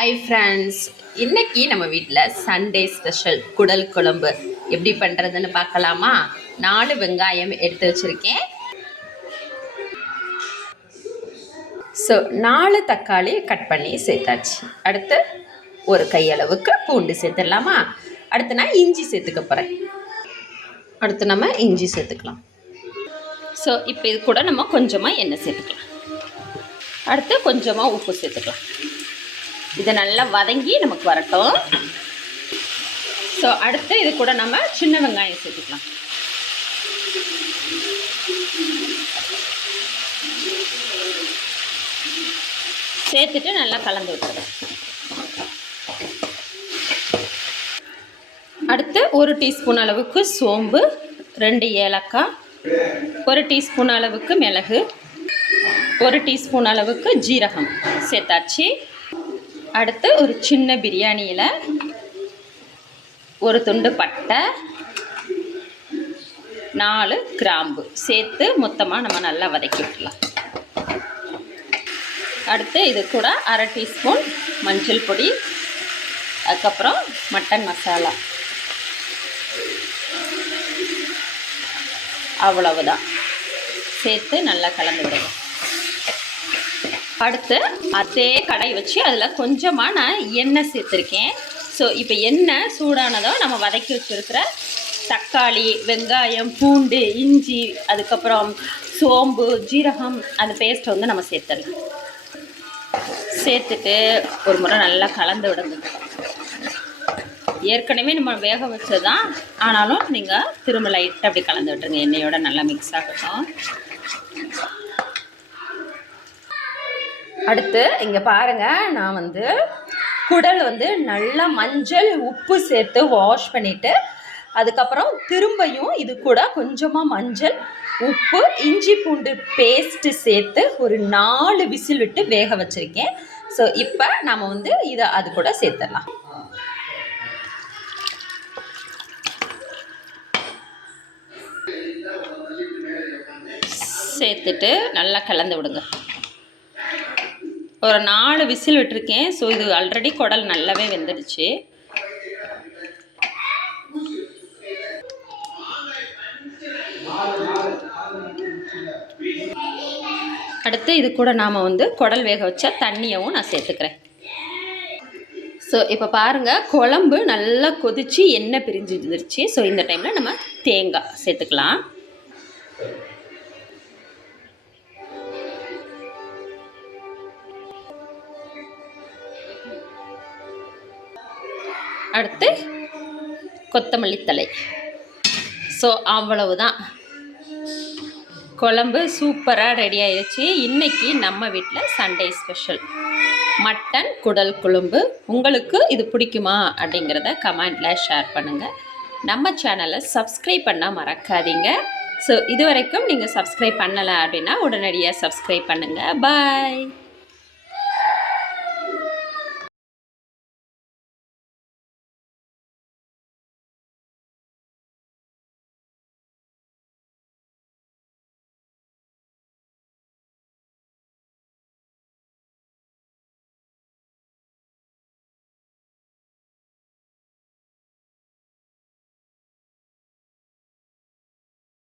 Hi friends இன்னைக்கு நம்ம வீட்டில் சண்டே ஸ்பெஷல் குடல் குழம்பு. எப்படி பண்ணுறதுன்னு பார்க்கலாமா? நாலு வெங்காயம் எடுத்து வச்சுருக்கேன். ஸோ நாலு தக்காளி கட் பண்ணி சேர்த்தாச்சு. அடுத்து ஒரு கையளவுக்கு பூண்டு சேர்த்துடலாமா? அடுத்து நான் இஞ்சி சேர்த்துக்க போகிறேன் அடுத்து நம்ம இஞ்சி சேர்த்துக்கலாம். ஸோ இப்போ இது கூட நம்ம கொஞ்சமாக எண்ணெய் சேர்த்துக்கலாம். அடுத்து கொஞ்சமாக உப்பு சேர்த்துக்கலாம். இதை நல்லா வதங்கி நமக்கு வரட்டும். ஸோ அடுத்து இது கூட நம்ம சின்ன வெங்காயம் சேர்த்துக்கலாம். சேர்த்துட்டு நல்லா கலந்து விட்டுறேன் அடுத்து ஒரு டீஸ்பூன் அளவுக்கு சோம்பு ரெண்டு ஏலக்காய் ஒரு டீஸ்பூன் அளவுக்கு மிளகு ஒரு டீஸ்பூன் அளவுக்கு ஜீரகம். சேர்த்தாச்சு. அடுத்து ஒரு சின்ன பிரியாணியில் ஒரு துண்டு பட்டை நாலு கிராம்பு. சேர்த்து மொத்தமாக நம்ம நல்லா வதக்கி விடலாம் அடுத்து இது கூட அரை டீஸ்பூன் மஞ்சள் பொடி அதுக்கப்புறம் மட்டன் மசாலா. அவ்வளவுதான். சேர்த்து நல்லா கலந்து அடுத்து அதே கடை வச்சு அதில் கொஞ்சமாக நான் எண்ணெய் சேர்த்துருக்கேன். ஸோ இப்போ எண்ணெய் சூடானதோ நம்ம வதக்கி வச்சுருக்கிற தக்காளி வெங்காயம் பூண்டு இஞ்சி அதுக்கப்புறம் சோம்பு ஜீரகம் அந்த பேஸ்ட்டை வந்து நம்ம சேர்த்துடலாம். சேர்த்துட்டு ஒரு முறை நல்லா கலந்து விடுங்க. ஏற்கனவே நம்ம வேக வச்சது தான் ஆனாலும் நீங்கள் திரும்ப லைட்டாக அப்படி கலந்து விட்டுருங்க. எண்ணெயோட நல்லா மிக்ஸ் ஆகட்டும். அடுத்து இங்கே பாருங்கள் நான் வந்து குடல் வந்து நல்லா மஞ்சள் உப்பு சேர்த்து வாஷ் பண்ணிவிட்டு அதுக்கப்புறம் திரும்பியும் இது கூட கொஞ்சமாக மஞ்சள் உப்பு இஞ்சி பூண்டு பேஸ்ட்டு சேர்த்து ஒரு நாலு விசில் விட்டு வேக வச்சுருக்கேன். ஸோ இப்போ நம்ம வந்து இதை அது கூட சேர்த்துடலாம். சேர்த்துட்டு நல்லா கலந்து விடுங்க. ஒரு நாலு விசில் விட்டுருக்கேன். ஸோ இது ஆல்ரெடி குடல் நல்லாவே வெந்துடுச்சு. அடுத்து இது கூட நாம் வந்து குடல் வேக வச்ச தண்ணியவும் நான் சேர்த்துக்கிறேன். ஸோ இப்போ பாருங்கள் குழம்பு நல்லா கொதித்து எண்ணெய் பிரிஞ்சு இருந்துருச்சு ஸோ இந்த டைமில் நம்ம தேங்காய் சேர்த்துக்கலாம். அடுத்து கொத்தமல்லி தலை ஸோ அவ்வளவுதான். குழம்பு சூப்பராக ரெடி ஆயிடுச்சு இன்றைக்கி நம்ம வீட்டில் சண்டே ஸ்பெஷல் மட்டன் குடல் குழம்பு. உங்களுக்கு இது பிடிக்குமா அப்படிங்கிறத கமெண்டில் ஷேர் பண்ணுங்கள் நம்ம சேனலை சப்ஸ்கிரைப் பண்ணால் மறக்காதீங்க. ஸோ இது வரைக்கும் நீங்கள் சப்ஸ்கிரைப் பண்ணலை அப்படின்னா உடனடியாக சப்ஸ்கிரைப் பண்ணுங்கள் பாய்